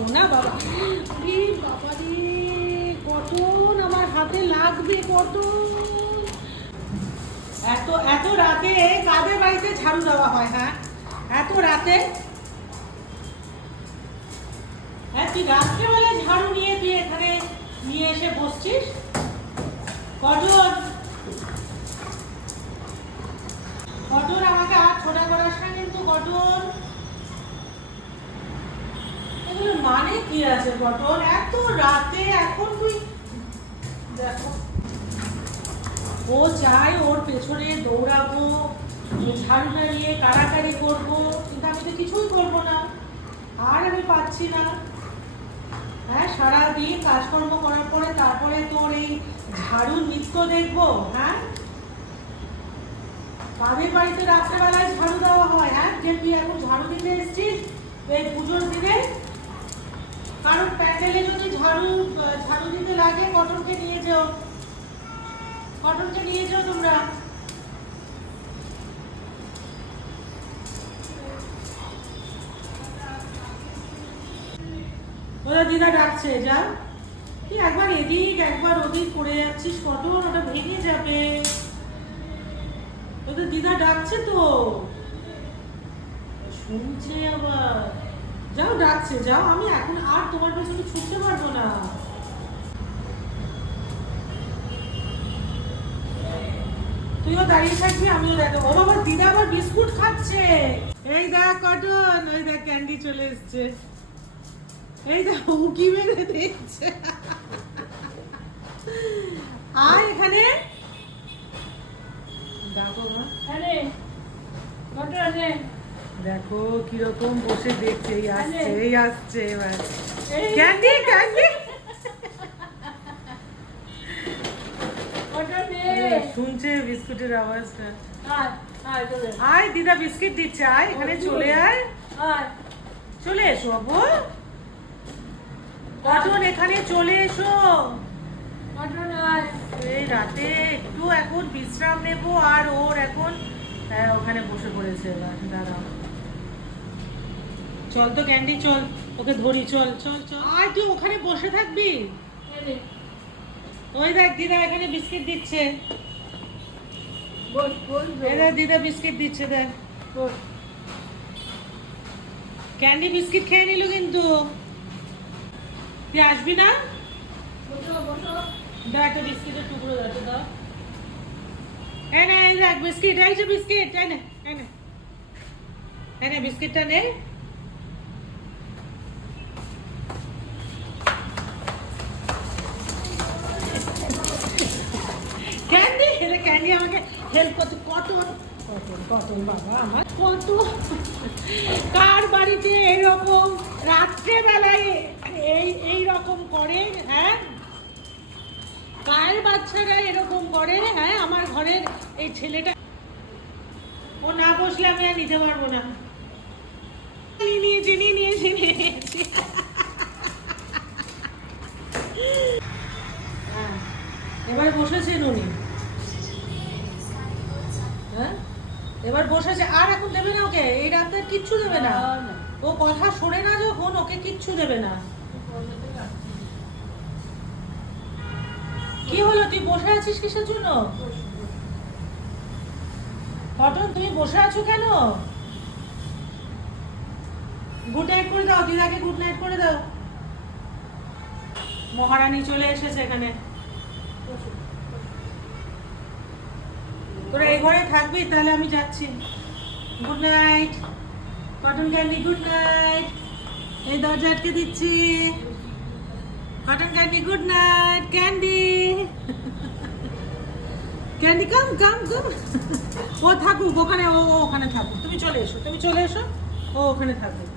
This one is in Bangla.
সোনা বাবা। বাবা রে কটন আমার হাতে লাগবে কটন এত এত রাতে কাদের বাড়িতে ঝাড়ু দেওয়া হয় হ্যাঁ? এত রাতে? হ্যাঁ তুই রাত্রেবেলায় ঝাড়ু নিয়ে তুই এখানে নিয়ে এসে বসছিস কজন কটন আমাকে আর ছোটা করাস না কিন্তু কটন এগুলো মানে কি আছে কটন এত রাতে এখন তুই দেখো। ও চায় ওর পেছনে দৌড়াবো ঝাড়ুটা নিয়ে কাড়াকাড়ি করব, কিন্তু আমি তো কিছুই করব না। আর আমি পাচ্ছি না। হ্যাঁ সারাদিন কাজকর্ম করার পরে তারপরে তোর এই ঝাড়ু নিত্য দেখব হ্যাঁ? কাদের বাড়িতে রাত্রেবেলায় ঝাড়ু দেওয়া হয় হ্যাঁ? যে তুই এখন ঝাড়ু দিতে এসছিস, এই পুজোর দিনে কারণ প্যান্ডেলে যদি ঝাড়ু ঝাড়ু দিতে লাগে, কটনকে নিয়ে যেও। কটনকে নিয়ে যেও তোমরা। ওরা দিদা ডাকছে যা কি, একবার এদিক, একবার ওদিক করে যাচ্ছিস, কটন, ওটা ভেঙে যাবে। ওদের দিদা ডাকছে তো। শুনছে আবার। যাও, ডাকছে, যাও, আমি এখন আর তোমার পেছনে ছুটতে পারব না। তুইও দাঁড়িয়ে থাকবি, আমিও দেখো। ও বাবা, দিদা আবার বিস্কুট খাচ্ছে। এই দেখ, কটন ওই দেখ, ক্যান্ডি চলে এসছে। এই দেখ, উকি মেরে দেখছে আয় এখানে। ডাকো মা। আরে আছে দেখো কীরকম বসে দেখছে এই আসছে এই আসছে এবার। Candy candy. শুনছে বিস্কুটের আওয়াজটা। আয় দিদা বিস্কিট দিচ্ছে আয় এখানে চলে আয়। চলে এসো বাবু। কটন এখানে চলে এসো। এই রাতে একটু এখন বিশ্রাম নেব আর ওর এখন ওখানে বসে পড়েছে এবার দাঁড়াও। চল তো ক্যান্ডি চল। ওকে ধরি চল চল চল। আর তুই ওখানে বসে থাকবি? ওই দেখ দিদা এখানে বিস্কিট দিচ্ছে। দিদা বিস্কিট দিচ্ছে দেখ। ক্যান্ডি বিস্কিট খেয়ে নিল কিন্তু। তুই আসবি না? দাও একটা বিস্কিটের টুকরো দাও দাও। এই না এই দেখ বিস্কিট এই যে বিস্কিট এই না এই না। এই না বিস্কিটটা নে ক্যান্ডি এটা ক্যান্ডি আমাকে হেল্প করতে কটন কটন কটন বাবা আমার? কত কার বাড়িতে এরকম রাত্রেবেলায় এই এই রকম করে হ্যাঁ? কার বাচ্চারা এরকম করে হ্যাঁ? আমার ঘরের এই ছেলেটা ও না বসলে আমি আর নিতে পারব না। নিয়ে নিয়েছি নিয়ে নিয়েছি নিয়েছি এবার বসেছেন উনি। এবার বসেছে আর এখন দেবে না ওকে এই রাতে কিচ্ছু দেবে না। না। ও কথা শোনে না যখন ওকে কিচ্ছু দেবে না। কি হলো তুই বসে আছিস কিসের জন্য? কটন তুমি বসে আছো কেন? গুড নাইট করে দাও দিদাকে গুড নাইট করে দাও। মহারানী চলে এসেছে এখানে। তোরা এই ঘরে থাকবি, তাহলে আমি যাচ্ছি। Good night cotton candy good night এই দরজা আটকে দিচ্ছি। Cotton candy good night candy candy come come come ও থাকুক, ওখানে ও ওখানে থাকুক। তুমি চলে এসো, তুমি চলে এসো, ও ওখানে থাকুক।